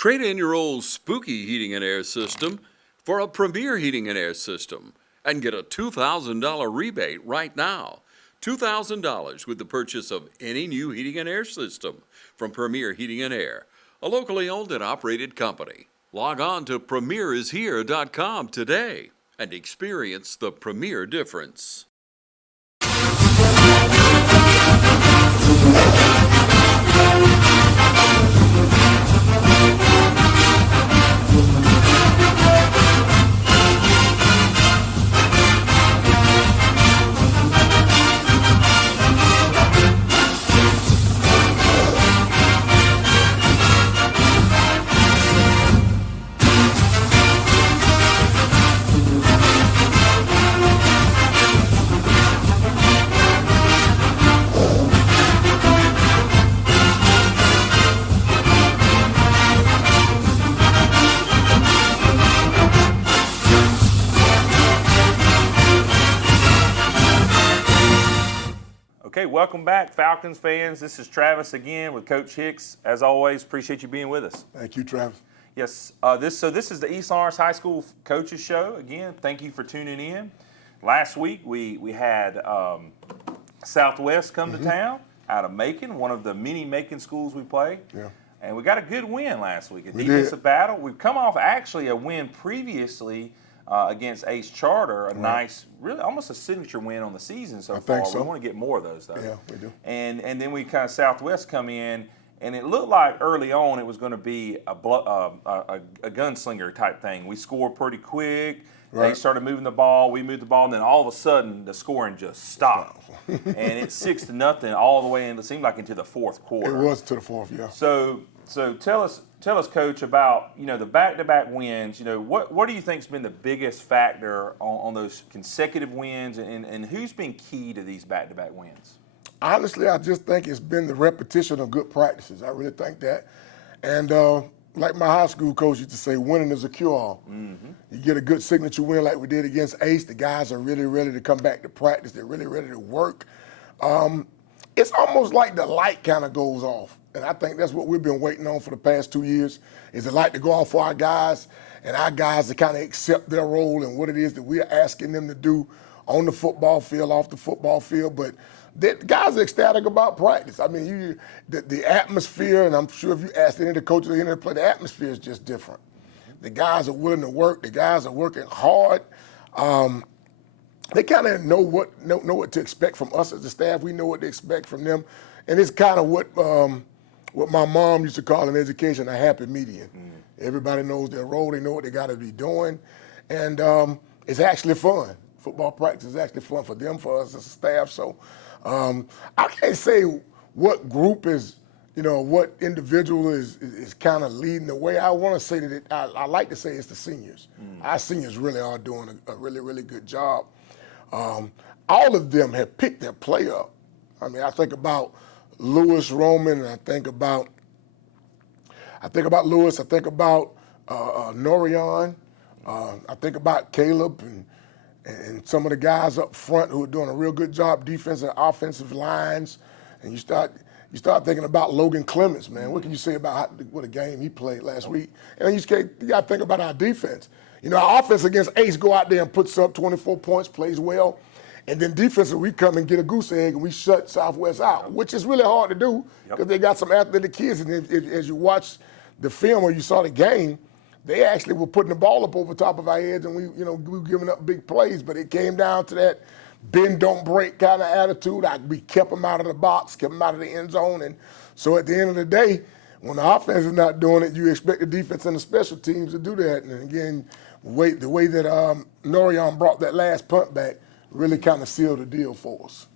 Trade in your old spooky heating and air system for a premier heating and air system and get a $2,000 rebate right now. $2,000 with the purchase of any new heating and air system from Premier Heating and Air, a locally owned and operated company. Log on to premierishere.com today and experience the premier difference. Okay, welcome back, Falcons fans. This is Travis again with Coach Hicks. As always, appreciate you being with us. Thank you, Travis. Yes, this is the East Lawrence High School Coaches Show. Again, thank you for tuning in. Last week we had Southwest come to town out of Macon, one of the many Macon schools we play. Yeah. And we got a good win last week, a We defensive did. battle. We've come off actually a win previously against Ace Charter, a nice, really almost a signature win on the season so far. think so. We want to get more of those though. Yeah, we do. And then we kind of Southwest come in, and it looked like early on it was going to be a gunslinger type thing. We scored pretty quick. They Right. started moving the ball. We moved the ball, and then all of a sudden the scoring just stopped. And it's 6-0 all the way in. It seemed like into the fourth quarter. It was to the fourth, yeah. So tell us, Coach, about the back-to-back wins. What do you think's been the biggest factor on those consecutive wins, and who's been key to these back-to-back wins? Honestly, I just think it's been the repetition of good practices. I really think that. And like my high school coach used to say, winning is a cure-all. Mm-hmm. You get a good signature win like we did against Ace. The guys are really ready to come back to practice. They're really ready to work. It's almost like the light kind of goes off. And I think that's what we've been waiting on for the past 2 years, is the light to go off for our guys, and our guys to kind of accept their role and what it is that we're asking them to do on the football field, off the football field. But the guys are ecstatic about practice. I mean, the atmosphere, and I'm sure if you ask any of the coaches in there to play, the atmosphere is just different. The guys are willing to work. The guys are working hard. They kind of know what to expect from us as the staff. We know what to expect from them, and it's kind of what my mom used to call in education a happy median. Everybody knows their role. They know what they got to be doing, and it's actually fun. Football practice is actually fun for them, for us as a staff. So I can't say what group is, what individual is kind of leading the way. I want to say that I like to say it's the seniors. Our seniors really are doing a really, really good job. All of them have picked their play up. I mean, I think about Lewis Roman, and I think about Lewis. I think about Norion. I think about Caleb and some of the guys up front who are doing a real good job, defensive and offensive lines. And you start thinking about Logan Clements, man. What can you say about what a game he played last week? And you got to think about our defense. Our offense against Ace go out there and puts up 24 points, plays well. And then defensively, we come and get a goose egg and we shut Southwest out, which is really hard to do because they got some athletic kids. And as you watch the film or you saw the game, they actually were putting the ball up over top of our heads, and we were giving up big plays. But it came down to that bend, don't break kind of attitude. We kept them out of the box, kept them out of the end zone. And so at the end of the day, when the offense is not doing it, you expect the defense and the special teams to do that. And again, the way that Norion brought that last punt back really kind of sealed the deal for us.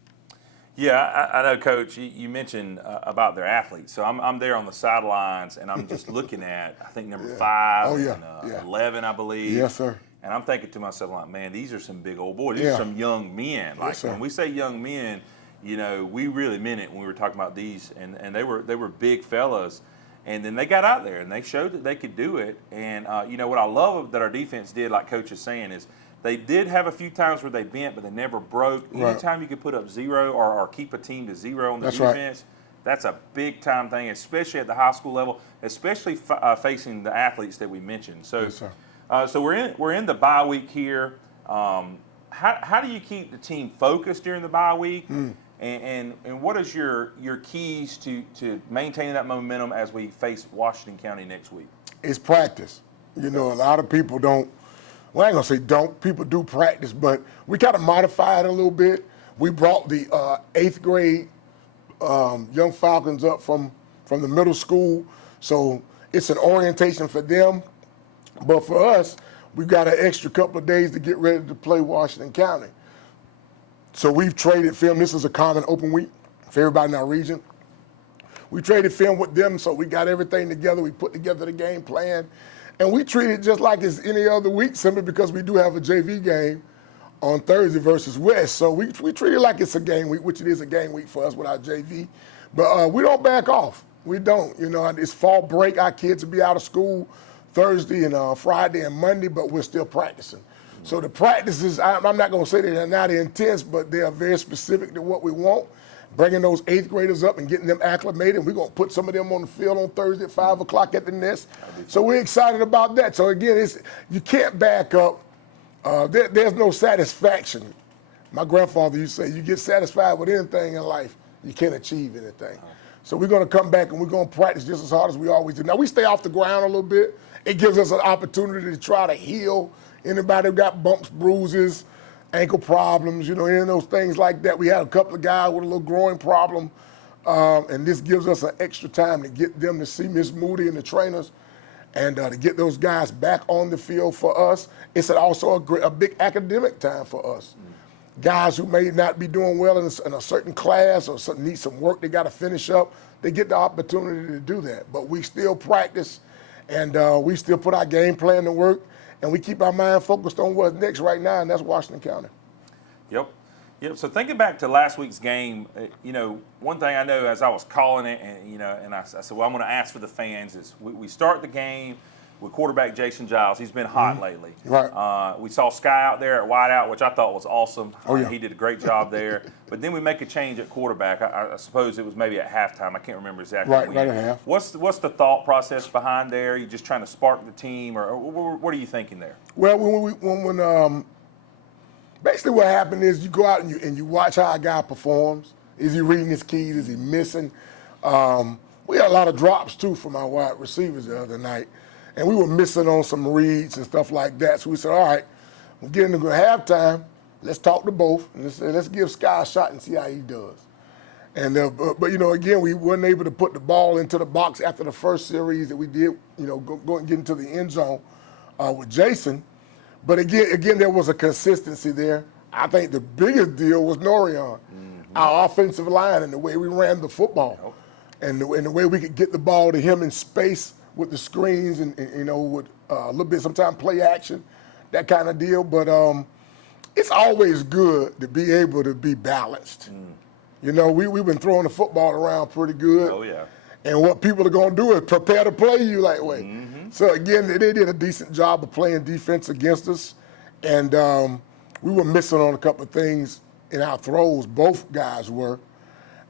Yeah, I know, Coach. You mentioned about their athletes. So I'm there on the sidelines, and I'm just looking at, I think, number 5 and 11, I believe. Yes, sir. And I'm thinking to myself, like, man, these are some big old boys. These are some young men. Like, when we say young men, we really meant it when we were talking about these. And they were big fellas. And then they got out there, and they showed that they could do it. And, what I love that our defense did, like Coach is saying, is they did have a few times where they bent, but they never broke. Right. Anytime you could put up 0 or keep a team to 0 on the That's right. defense, That's a big time thing, especially at the high school level, especially facing the athletes that we mentioned. So, Yes, sir. So we're in the bye week here. How do you keep the team focused during the bye week? And what is your keys to maintaining that momentum as we face Washington County next week? It's practice. You know, a lot of people don't. Well, I ain't gonna say don't. People do practice, but we kind of modify it a little bit. We brought the 8th grade young Falcons up from the middle school, so it's an orientation for them. But for us, we've got an extra couple of days to get ready to play Washington County. So we've traded film. This is a common open week for everybody in our region. We traded film with them, so we got everything together. We put together the game plan, and we treat it just like it's any other week, simply because we do have a JV game on Thursday versus West. So we treat it like it's a game week, which it is a game week for us with our JV. But we don't back off. We don't. You know, it's fall break. Our kids will be out of school Thursday and Friday and Monday, but we're still practicing. So the practices, I'm not going to say that they're not intense, but they are very specific to what we want. Bringing those 8th graders up and getting them acclimated. We're going to put some of them on the field on Thursday at 5 o'clock at the Nest. So we're excited about that. So again, you can't back up. There's no satisfaction. My grandfather used to say, you get satisfied with anything in life, you can't achieve anything. So we're going to come back and we're going to practice just as hard as we always do. Now, we stay off the ground a little bit. It gives us an opportunity to try to heal anybody who got bumps, bruises, ankle problems, you know, any of those things like that. We had a couple of guys with a little growing problem, and this gives us an extra time to get them to see Miss Moody and the trainers and to get those guys back on the field for us. It's also a big academic time for us. Guys who may not be doing well in a certain class or need some work they got to finish up, they get the opportunity to do that. But we still practice, and we still put our game plan to work, and we keep our mind focused on what's next right now, and that's Washington County. Yep. So thinking back to last week's game, you know, one thing I know as I was calling it, and you know, and I said, well, I'm going to ask for the fans is we start the game with quarterback Jason Giles. He's been hot lately. Right. We saw Sky out there at wideout, which I thought was awesome. Oh, yeah. He did a great job there. But then we make a change at quarterback. I suppose it was maybe at halftime. I can't remember exactly. Right at half. What's the thought process behind there? You just trying to spark the team, or what are you thinking there? Well, when basically what happened is you go out and you watch how a guy performs. Is he reading his keys? Is he missing? We had a lot of drops too from our wide receivers the other night, and we were missing on some reads and stuff like that. So we said, all right, we're getting to halftime. Let's talk to both, and let's give Sky a shot and see how he does. And but you know, again, we weren't able to put the ball into the box after the first series that we did. You know, go and get into the end zone with Jason. But again, there was a consistency there. I think the biggest deal was Norion, our offensive line, and the way we ran the football, and the way we could get the ball to him in space with the screens and you know, with a little bit sometimes play action, that kind of deal. But it's always good to be able to be balanced. You know, we've been throwing the football around pretty good. Oh yeah. And what people are going to do is prepare to play you that way. So, again, they did a decent job of playing defense against us. And we were missing on a couple of things in our throws. Both guys were.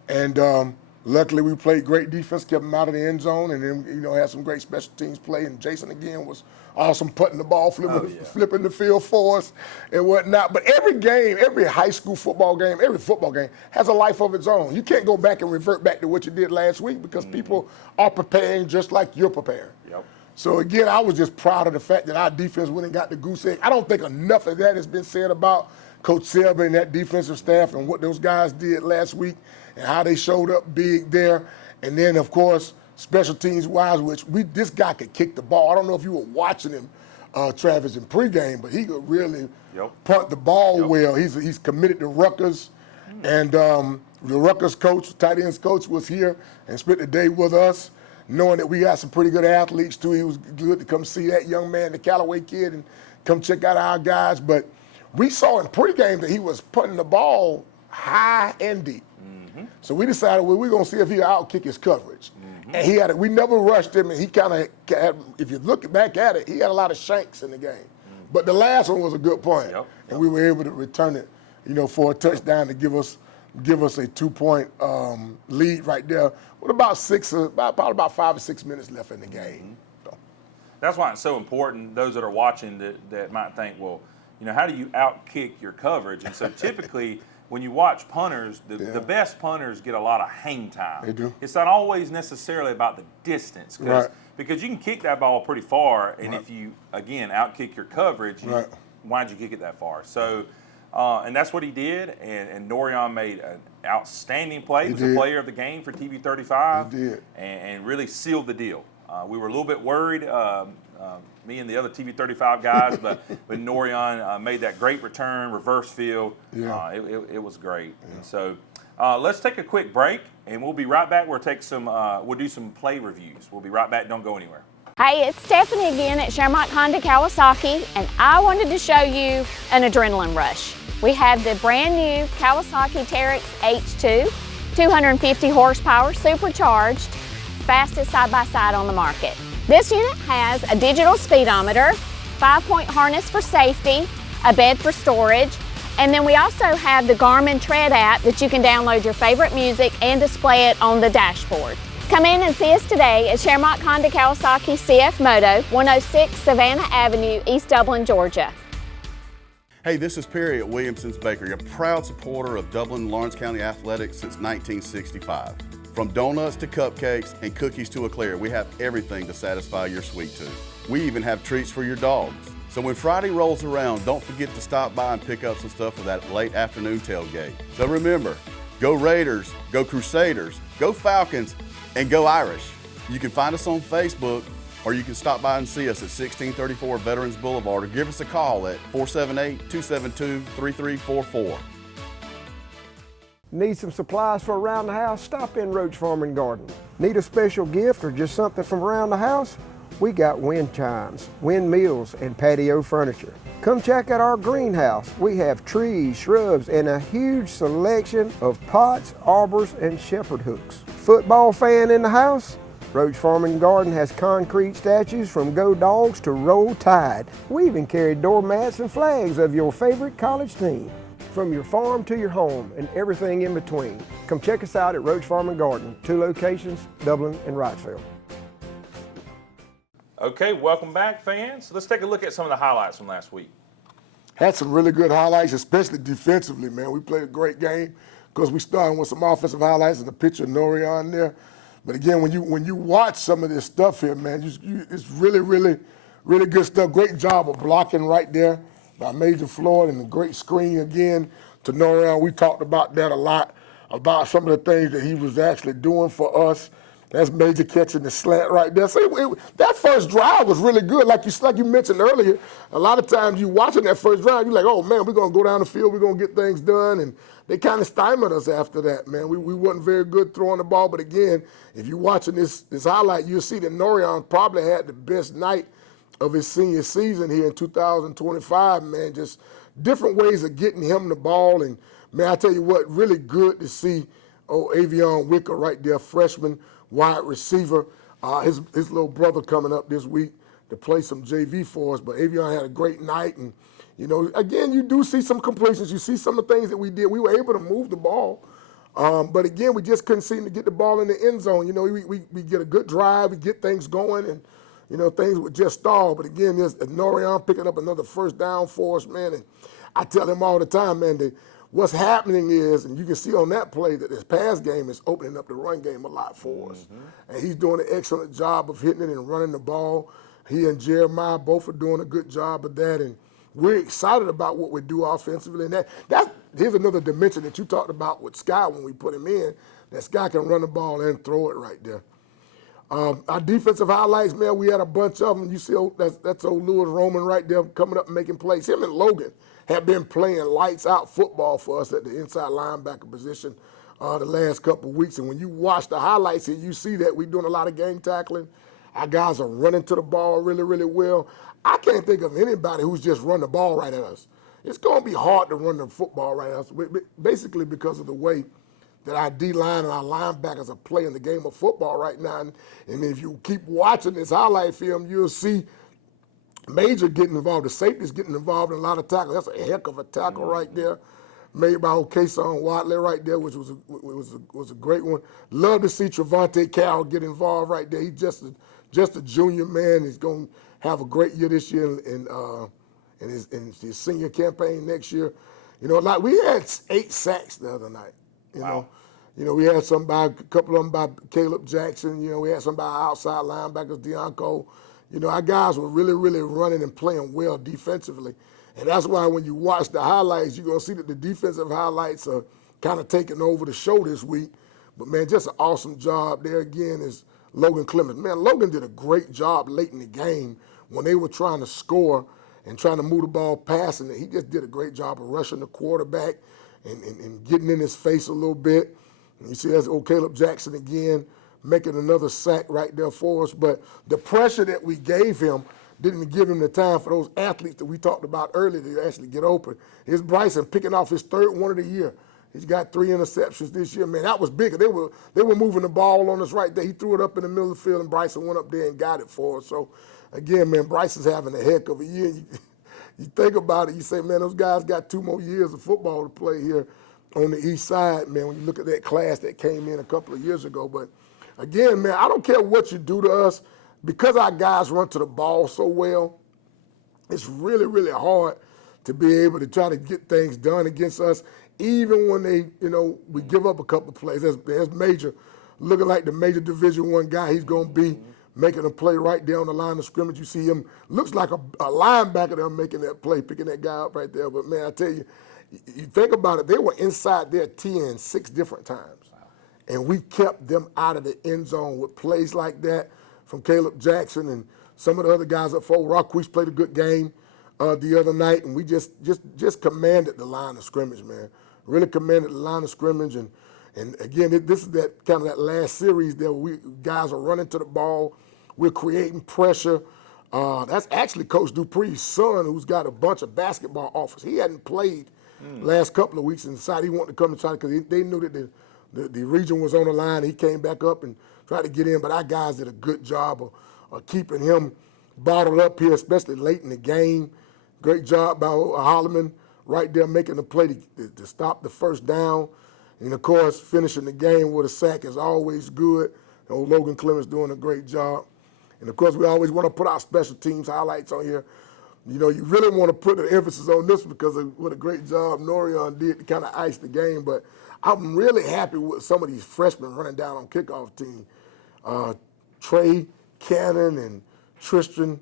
And luckily, we played great defense, kept them out of the end zone, and then, you know, had some great special teams play. And Jason, again, was awesome putting the ball, flipping the field for us and whatnot. But every game, every high school football game, every football game has a life of its own. You can't go back and revert back to what you did last week because people are preparing just like you're preparing. Yep. So, again, I was just proud of the fact that our defense went and got the goose egg. I don't think enough of that has been said about Coach Selby and that defensive staff and what those guys did last week and how they showed up big there. And then, of course, special teams wise, this guy could kick the ball. I don't know if you were watching him, Travis, in pregame, but he could really punt the ball well. He's committed to Rutgers, and the Rutgers coach, tight ends coach, was here and spent the day with us, knowing that we got some pretty good athletes too. He was good to come see that young man, the Callaway kid, and come check out our guys. But we saw in pregame that he was putting the ball high and deep. So we decided, well, we're going to see if he'll outkick his coverage. And we never rushed him, and he kind of had, if you look back at it, he had a lot of shanks in the game. But the last one was a good point, and we were able to return it, you know, for a touchdown to give us give us a 2-point lead right there with about probably about 5 or 6 minutes left in the game. So. That's why it's so important. Those that are watching that might think, well, how do you outkick your coverage? And so typically, when you watch punters, the best punters get a lot of hang time. They do. It's not always necessarily about the distance, because you can kick that ball pretty far, and if you again outkick your coverage, why'd you kick it that far? So, and that's what he did. And Norion made an outstanding play. He was the player of the game for TV 35. He did, and really sealed the deal. We were a little bit worried. Me and the other TV 35 guys, but Norion made that great return, reverse field. It was great. And so let's take a quick break, and we'll be right back. We'll do some play reviews. We'll be right back. Don't go anywhere. Hey, it's Stephanie again at Shermont Honda Kawasaki, and I wanted to show you an adrenaline rush. We have the brand new Kawasaki Teryx H2, 250 horsepower, supercharged, fastest side-by-side on the market. This unit has a digital speedometer, 5-point harness for safety, a bed for storage, and then we also have the Garmin Tread app that you can download your favorite music and display it on the dashboard. Come in and see us today at Shermont Honda Kawasaki CF Moto, 106 Savannah Avenue, East Dublin, Georgia. Hey, this is Perry at Williamson's Bakery, a proud supporter of Dublin and Lawrence County athletics since 1965. From donuts to cupcakes and cookies to eclair, we have everything to satisfy your sweet tooth. We even have treats for your dogs. So when Friday rolls around, don't forget to stop by and pick up some stuff for that late afternoon tailgate. So remember, go Raiders, go Crusaders, go Falcons, and go Irish. You can find us on Facebook, or you can stop by and see us at 1634 Veterans Boulevard, or give us a call at 478-272-3344. Need some supplies for around the house? Stop in Roach Farm and Garden. Need a special gift or just something from around the house? We got wind chimes, windmills, and patio furniture. Come check out our greenhouse. We have trees, shrubs, and a huge selection of pots, arbors, and shepherd hooks. Football fan in the house? Roach Farm and Garden has concrete statues from Go Dogs to Roll Tide. We even carry doormats and flags of your favorite college team. From your farm to your home and everything in between. Come check us out at Roach Farm and Garden, 2 locations, Dublin and Wrightsville. Okay, welcome back, fans. Let's take a look at some of the highlights from last week. Had some really good highlights, especially defensively, man. We played a great game because we started with some offensive highlights and the picture of Norion there. But again, when you watch some of this stuff here, man, it's really, really, really good stuff. Great job of blocking right there by Major Floyd, and a great screen again to Norion. We talked about that a lot, about some of the things that he was actually doing for us. That's Major catching the slant right there. So that first drive was really good. Like you mentioned earlier, a lot of times you watching that first drive, you're like, oh man, we're gonna go down the field, we're gonna get things done, and they kind of stymied us after that, man. We wasn't very good throwing the ball, but again, if you're watching this highlight, you'll see that Norion probably had the best night of his senior season here in 2025, man. Just different ways of getting him the ball. And, man, I tell you what, really good to see Avion Wicker right there, freshman wide receiver. His little brother coming up this week to play some JV for us. But Avion had a great night. And, again, you do see some completions. You see some of the things that we did. We were able to move the ball. But, again, we just couldn't seem to get the ball in the end zone. We get a good drive. We get things going. And, things would just stall. But again, there's Norion picking up another first down for us, man. And I tell him all the time, man, that what's happening is, and you can see on that play that this pass game is opening up the run game a lot for us. And he's doing an excellent job of hitting it and running the ball. He and Jeremiah both are doing a good job of that. And we're excited about what we do offensively. And here's another dimension that you talked about with Sky when we put him in, that Sky can run the ball and throw it right there. Our defensive highlights, man, we had a bunch of them. You see, that's old Lewis Roman right there coming up and making plays. Him and Logan have been playing lights out football for us at the inside linebacker position the last couple of weeks. And when you watch the highlights here, you see that we're doing a lot of gang tackling. Our guys are running to the ball really, really well. I can't think of anybody who's just run the ball right at us. It's going to be hard to run the football right at us, basically because of the way that our D-line and our linebackers are playing the game of football right now. And if you keep watching this highlight film, you'll see Major getting involved. The safety's getting involved in a lot of tackles. That's a heck of a tackle right there. made by Okason Watley right there, which was a great one. Love to see Trevante Carroll get involved right there. He's just a junior man. He's going to have a great year this year in his senior campaign next year. You know, like we had 8 sacks the other night. You know, we had a couple of them by Caleb Jackson. You know, we had some by outside linebackers, Deonco. You know, our guys were really, really running and playing well defensively. And that's why when you watch the highlights, you're going to see that the defensive highlights are kind of taking over the show this week. But, man, just an awesome job. There again is Logan Clemens. Man, Logan did a great job late in the game when they were trying to score and trying to move the ball passing it. He just did a great job of rushing the quarterback and getting in his face a little bit. And you see that's old Caleb Jackson again making another sack right there for us. But the pressure that we gave him didn't give him the time for those athletes that we talked about earlier to actually get open. Here's Bryson picking off his 3rd one of the year. He's got 3 interceptions this year. Man, that was big. They were moving the ball on us right there. He threw it up in the middle of the field, and Bryson went up there and got it for us. So, again, man, Bryson's having a heck of a year. You think about it, you say, man, those guys got 2 more years of football to play here on the east side, man, when you look at that class that came in a couple of years ago. But, again, man, I don't care what you do to us. Because our guys run to the ball so well, it's really, really hard to be able to try to get things done against us, even when we give up a couple of plays. There's Major, looking like the major Division I guy. He's going to be making a play right there on the line of scrimmage. You see him, looks like a linebacker there making that play, picking that guy up right there. But, man, I tell you, you think about it, they were inside their 10 6 different times. Wow. And we kept them out of the end zone with plays like that from Caleb Jackson and some of the other guys up forward. Rockweiss played a good game the other night, and we just commanded the line of scrimmage, man. Really commanded the line of scrimmage, and again, this is that kind of that last series there where guys are running to the ball. We're creating pressure. That's actually Coach Dupree's son, who's got a bunch of basketball offers. He hadn't played last couple of weeks and decided he wanted to come and try because they knew that the region was on the line. He came back up and tried to get in, but our guys did a good job of keeping him bottled up here, especially late in the game. Great job by Holloman right there making the play to stop the first down. And, of course, finishing the game with a sack is always good. Old Logan Clemens doing a great job. And, of course, we always want to put our special teams highlights on here. You know, you really want to put the emphasis on this because of what a great job Norion did to kind of ice the game. But I'm really happy with some of these freshmen running down on kickoff team. Trey Cannon and Tristan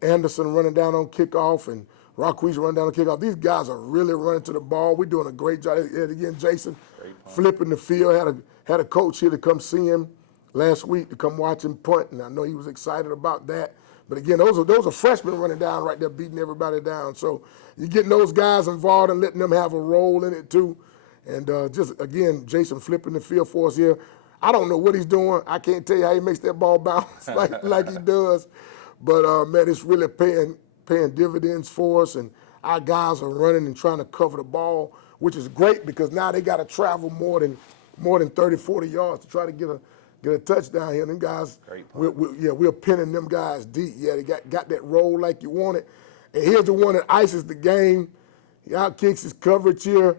Anderson running down on kickoff and Rockweiss running down on kickoff. These guys are really running to the ball. We're doing a great job. And again, Jason flipping the field. Had a coach here to come see him last week to come watch him punt, and I know he was excited about that. But again, those are freshmen running down right there, beating everybody down. So you're getting those guys involved and letting them have a role in it too. And just, again, Jason flipping the field for us here. I don't know what he's doing. I can't tell you how he makes that ball bounce like he does. But, man, it's really paying dividends for us. And our guys are running and trying to cover the ball, which is great because now they got to travel more than 30, 40 yards to try to get a touchdown here. Them guys, we're pinning them guys deep. Yeah, they got that roll like you want it. And here's the one that ices the game. He outkicks his coverage here.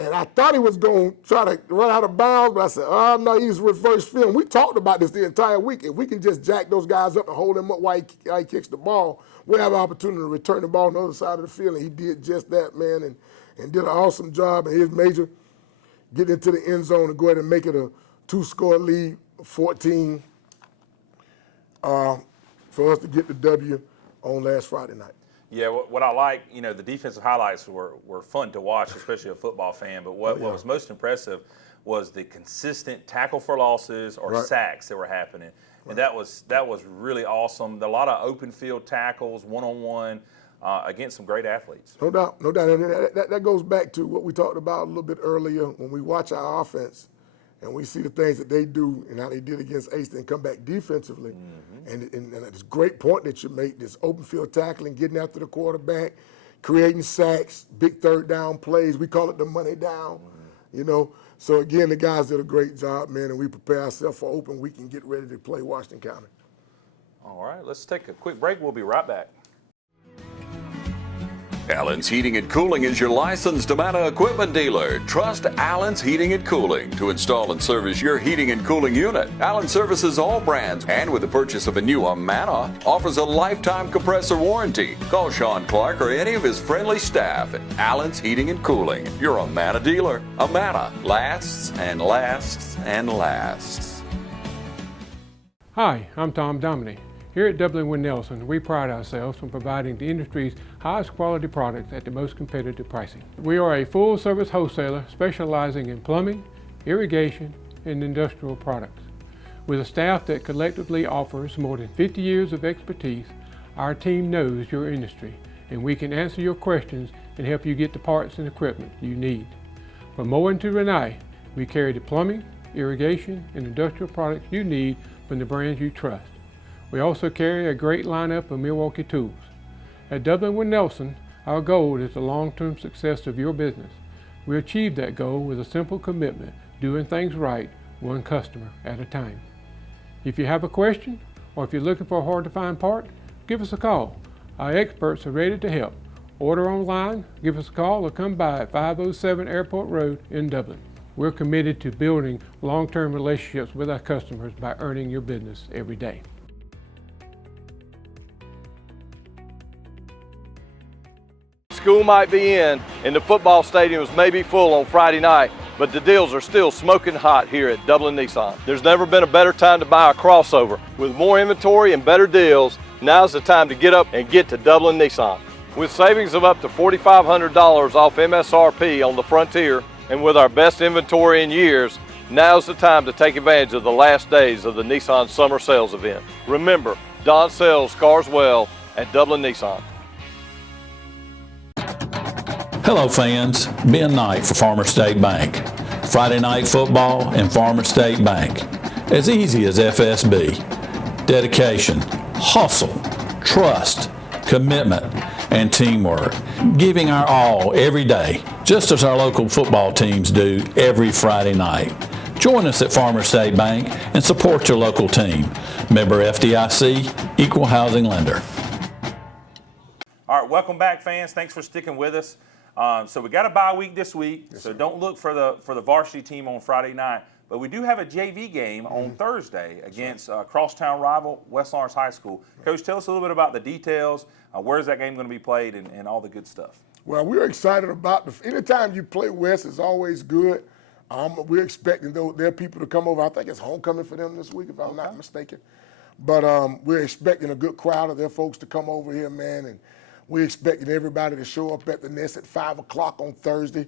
And I thought he was going to try to run out of bounds, but I said, oh, no, he's reverse film. We talked about this the entire week. If we can just jack those guys up and hold them up while he kicks the ball, we'll have an opportunity to return the ball on the other side of the field. And he did just that, man, and did an awesome job. And here's Major getting into the end zone to go ahead and make it a 2-score lead, 14, for us to get the W on last Friday night. Yeah, what I like, the defensive highlights were fun to watch, especially a football fan. But what was most impressive was the consistent tackle for losses or sacks that were happening. And that was really awesome. A lot of open field tackles, one-on-one, against some great athletes. No doubt. And that goes back to what we talked about a little bit earlier when we watch our offense and we see the things that they do and how they did against Ace and come back defensively. Mm-hmm. And it's a great point that you make, this open field tackling, getting after the quarterback, creating sacks, big third down plays. We call it the money down, So, again, the guys did a great job, man, and we prepare ourselves for open week and get ready to play Washington County. All right, let's take a quick break. We'll be right back. Allen's Heating and Cooling is your licensed Amana equipment dealer. Trust Allen's Heating and Cooling to install and service your heating and cooling unit. Allen services all brands, and with the purchase of a new Amana, offers a lifetime compressor warranty. Call Sean Clark or any of his friendly staff at Allen's Heating and Cooling, your Amana dealer. Amana lasts and lasts and lasts. Hi, I'm Tom Dominy. Here at W. Nelson, we pride ourselves on providing the industry's highest quality products at the most competitive pricing. We are a full-service wholesaler specializing in plumbing, irrigation, and industrial products. With a staff that collectively offers more than 50 years of expertise, our team knows your industry, and we can answer your questions and help you get the parts and equipment you need. From mowing to Renee, we carry the plumbing, irrigation, and industrial products you need from the brands you trust. We also carry a great lineup of Milwaukee tools. At W. Nelson, our goal is the long-term success of your business. We achieve that goal with a simple commitment, doing things right, one customer at a time. If you have a question, or if you're looking for a hard-to-find part, give us a call. Our experts are ready to help. Order online, give us a call, or come by at 507 Airport Road in Dublin. We're committed to building long-term relationships with our customers by earning your business every day. School might be in and the football stadiums may be full on Friday night, but the deals are still smoking hot here at Dublin Nissan. There's never been a better time to buy a crossover. With more inventory and better deals, now's the time to get up and get to Dublin Nissan. With savings of up to $4,500 off MSRP on the Frontier, and with our best inventory in years, now's the time to take advantage of the last days of the Nissan Summer Sales event. Remember, Don sells cars well at Dublin Nissan. Hello fans, Ben Knight for Farmer State Bank. Friday night football and Farmer State Bank. As easy as FSB. Dedication, hustle, trust, commitment, and teamwork. Giving our all every day, just as our local football teams do every Friday night. Join us at Farmer State Bank and support your local team. Member FDIC, Equal Housing Lender. All right, welcome back, fans. Thanks for sticking with us. So we got a bye week this week, so don't look for the varsity team on Friday night. But we do have a JV game on Thursday against crosstown rival West Lawrence High School. Coach, tell us a little bit about the details. Where's that game going to be played and all the good stuff? Well, we're excited about anytime you play West is always good. We're expecting their people to come over. I think it's homecoming for them this week, if I'm not mistaken. But we're expecting a good crowd of their folks to come over here, man, and we're expecting everybody to show up at the Nest at 5 o'clock on Thursday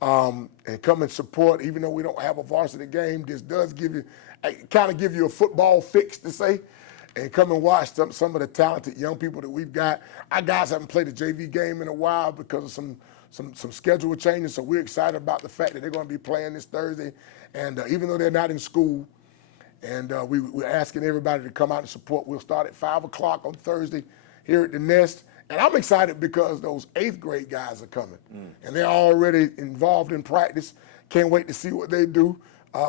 and come and support. Even though we don't have a varsity game, this does give you a football fix to say, and come and watch some of the talented young people that we've got. Our guys haven't played a JV game in a while because of some schedule changes, so we're excited about the fact that they're going to be playing this Thursday. And even though they're not in school, and we're asking everybody to come out and support. We'll start at 5 o'clock on Thursday here at the Nest. And I'm excited because those 8th grade guys are coming. And they're already involved in practice. Can't wait to see what they do.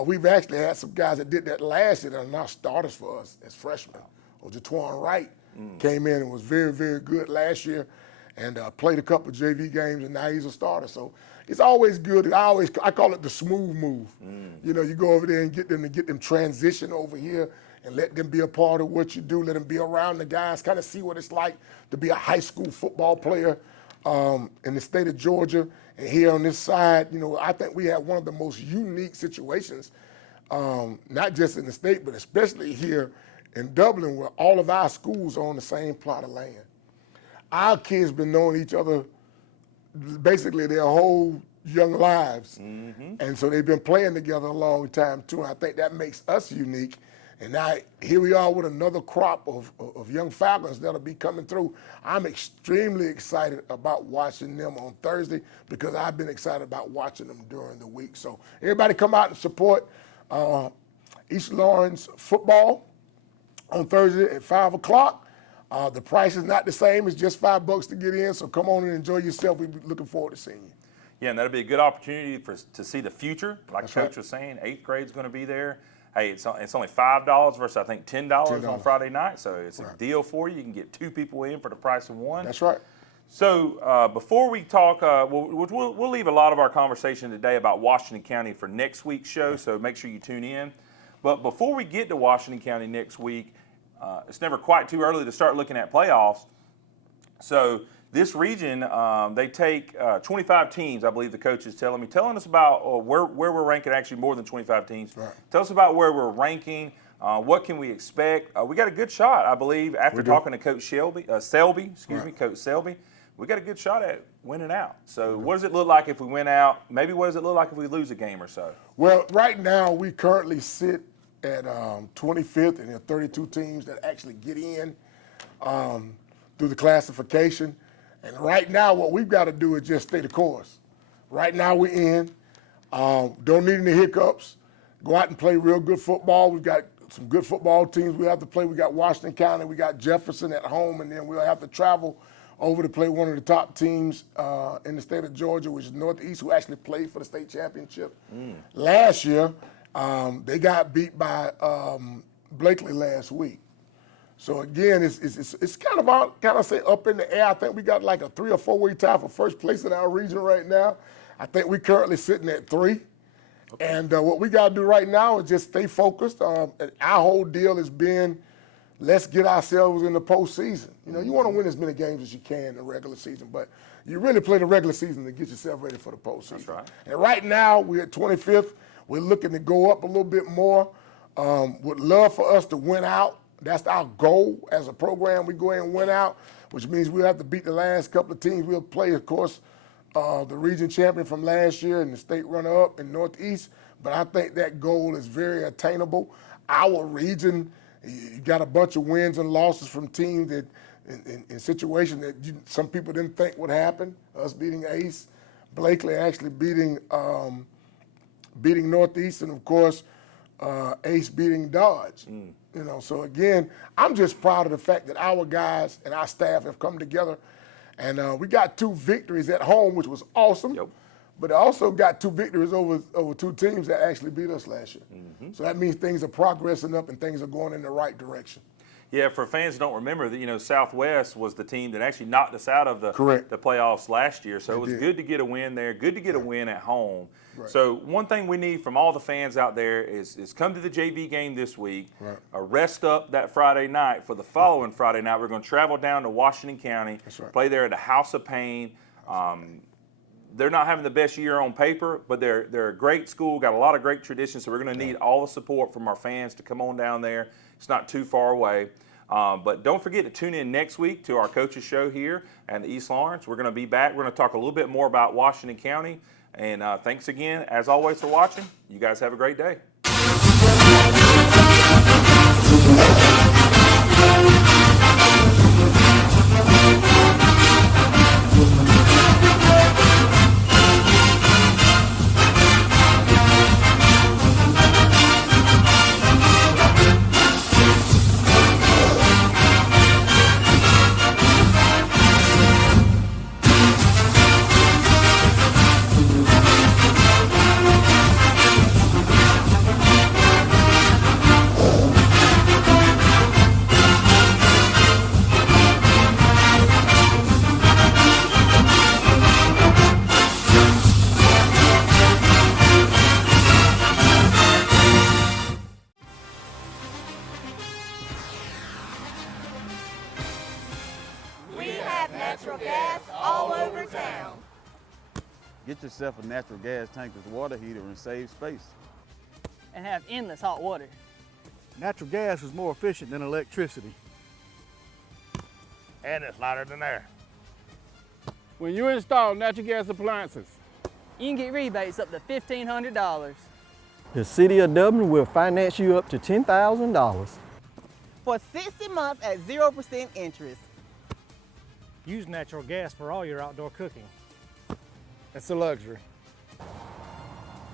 We've actually had some guys that did that last year that are now starters for us as freshmen. Jatwan Wright came in and was very, very good last year and played a couple of JV games, and now he's a starter. So it's always good. I call it the smooth move. You know, you go over there and get them transition over here and let them be a part of what you do. Let them be around the guys, kind of see what it's like to be a high school football player in the state of Georgia. And here on this side, you know, I think we have one of the most unique situations, not just in the state, but especially here in Dublin, where all of our schools are on the same plot of land. Our kids been knowing each other basically their whole young lives. And so they've been playing together a long time too. And I think that makes us unique. And now here we are with another crop of young Falcons that'll be coming through. I'm extremely excited about watching them on Thursday because I've been excited about watching them during the week. So everybody come out and support East Lawrence football on Thursday at 5 o'clock. The price is not the same. It's just $5 to get in. So come on and enjoy yourself. We're looking forward to seeing you. Yeah, and that'll be a good opportunity to see the future. Like Coach was saying, 8th grade's going to be there. Hey, it's only $5 versus I think $10 on Friday night, so it's a deal for you. You can get 2 people in for the price of 1. That's right. So before we talk, we'll leave a lot of our conversation today about Washington County for next week's show, so make sure you tune in. But before we get to Washington County next week, it's never quite too early to start looking at playoffs. So this region, they take 25 teams, I believe the coach is telling us about where we're ranking, actually more than 25 teams. Right. Tell us about where we're ranking. What can we expect? We got a good shot, I believe, after talking to Coach Selby, Coach Selby. We got a good shot at winning out. So what does it look like if we win out? Maybe what does it look like if we lose a game or so? Well, right now we currently sit at 25th, and there are 32 teams that actually get in through the classification. And right now what we've got to do is just stay the course. Right now we're in. Don't need any hiccups. Go out and play real good football. We've got some good football teams we have to play. We got Washington County, we got Jefferson at home, and then we'll have to travel over to play one of the top teams in the state of Georgia, which is Northeast, who actually played for the state championship last year. They got beat by Blakely last week. So again, it's kind of up in the air. I think we got like a 3 or 4 way tie for first place in our region right now. I think we're currently sitting at 3. Okay. And what we got to do right now is just stay focused. Our whole deal has been, let's get ourselves in the postseason. You know, you want to win as many games as you can in the regular season, but you really play the regular season to get yourself ready for the postseason. That's right. And right now, we're at 25th. We're looking to go up a little bit more. Would love for us to win out. That's our goal as a program. We go ahead and win out, which means we'll have to beat the last couple of teams. We'll play, of course, the region champion from last year and the state runner-up in Northeast. But I think that goal is very attainable. Our region, you got a bunch of wins and losses from teams that in situations that some people didn't think would happen. Us beating Ace, Blakely actually beating Northeast, and of course Ace beating Dodge. You know, so again, I'm just proud of the fact that our guys and our staff have come together, and we got 2 victories at home, which was awesome. Yep. But also got 2 victories over 2 teams that actually beat us last year. So that means things are progressing up and things are going in the right direction. Yeah, for fans who don't remember, that Southwest was the team that actually knocked us out of the playoffs last year. So it was good to get a win there, good to get a win at home. Right. So one thing we need from all the fans out there is come to the JV game this week, rest up that Friday night. For the following Friday night, we're going to travel down to Washington County, play there at the House of Pain. They're not having the best year on paper, but they're a great school, got a lot of great traditions, so we're going to need all the support from our fans to come on down there. It's not too far away. But don't forget to tune in next week to our coaches show here at East Lawrence. We're going to be back. We're going to talk a little bit more about Washington County. And thanks again, as always, for watching. You guys have a great day. natural gas all over town. Get yourself a natural gas tankless water heater and save space. And have endless hot water. Natural gas is more efficient than electricity. And it's lighter than air. When you install natural gas appliances, you can get rebates up to $1,500. The City of Dublin will finance you up to $10,000. For 60 months at 0% interest. Use natural gas for all your outdoor cooking. It's a luxury.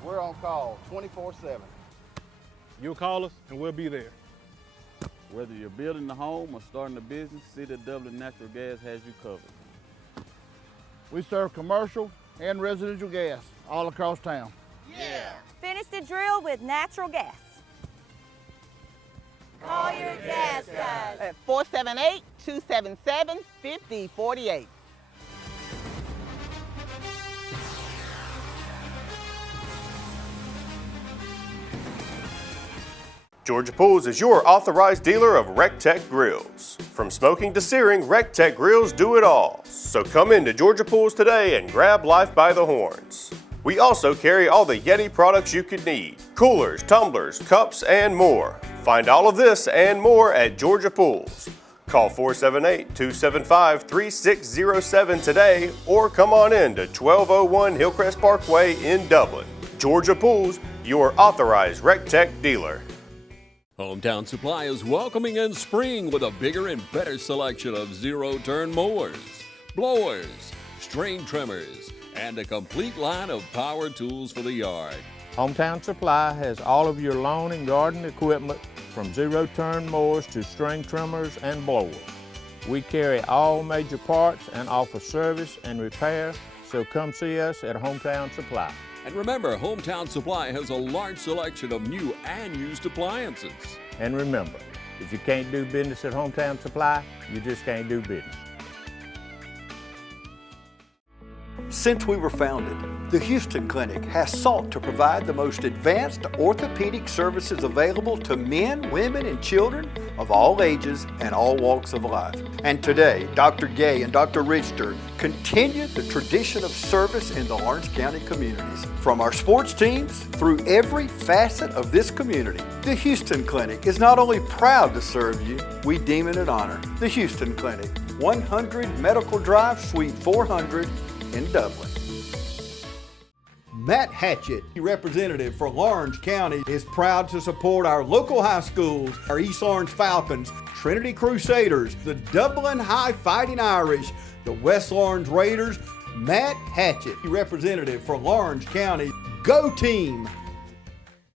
We're on call 24/7. You'll call us and we'll be there. Whether you're building a home or starting a business, City of Dublin Natural Gas has you covered. We serve commercial and residential gas all across town. Yeah! Finish the drill with natural gas. Call your gas guys at 478-277-5048. Georgia Pools is your authorized dealer of RecTech grills. From smoking to searing, RecTech grills do it all. So come into Georgia Pools today and grab life by the horns. We also carry all the Yeti products you could need: coolers, tumblers, cups, and more. Find all of this and more at Georgia Pools. Call 478-275-3607 today or come on in to 1201 Hillcrest Parkway in Dublin. Georgia Pools, your authorized RecTech dealer. Hometown Supply is welcoming in spring with a bigger and better selection of zero-turn mowers, blowers, string trimmers, and a complete line of power tools for the yard. Hometown Supply has all of your lawn and garden equipment, from zero-turn mowers to string trimmers and blowers. We carry all major parts and offer service and repair, so come see us at Hometown Supply. And remember, Hometown Supply has a large selection of new and used appliances. And remember, if you can't do business at Hometown Supply, you just can't do business. Since we were founded, the Houston Clinic has sought to provide the most advanced orthopedic services available to men, women, and children of all ages and all walks of life. And today, Dr. Gay and Dr. Richter continue the tradition of service in the Lawrence County communities. From our sports teams through every facet of this community, the Houston Clinic is not only proud to serve you, we deem it an honor. The Houston Clinic, 100 Medical Drive, Suite 400 in Dublin. Matt Hatchett, representative for Lawrence County, is proud to support our local high schools, our East Lawrence Falcons, Trinity Crusaders, the Dublin High Fighting Irish, the West Lawrence Raiders. Matt Hatchett, representative for Lawrence County. Go team!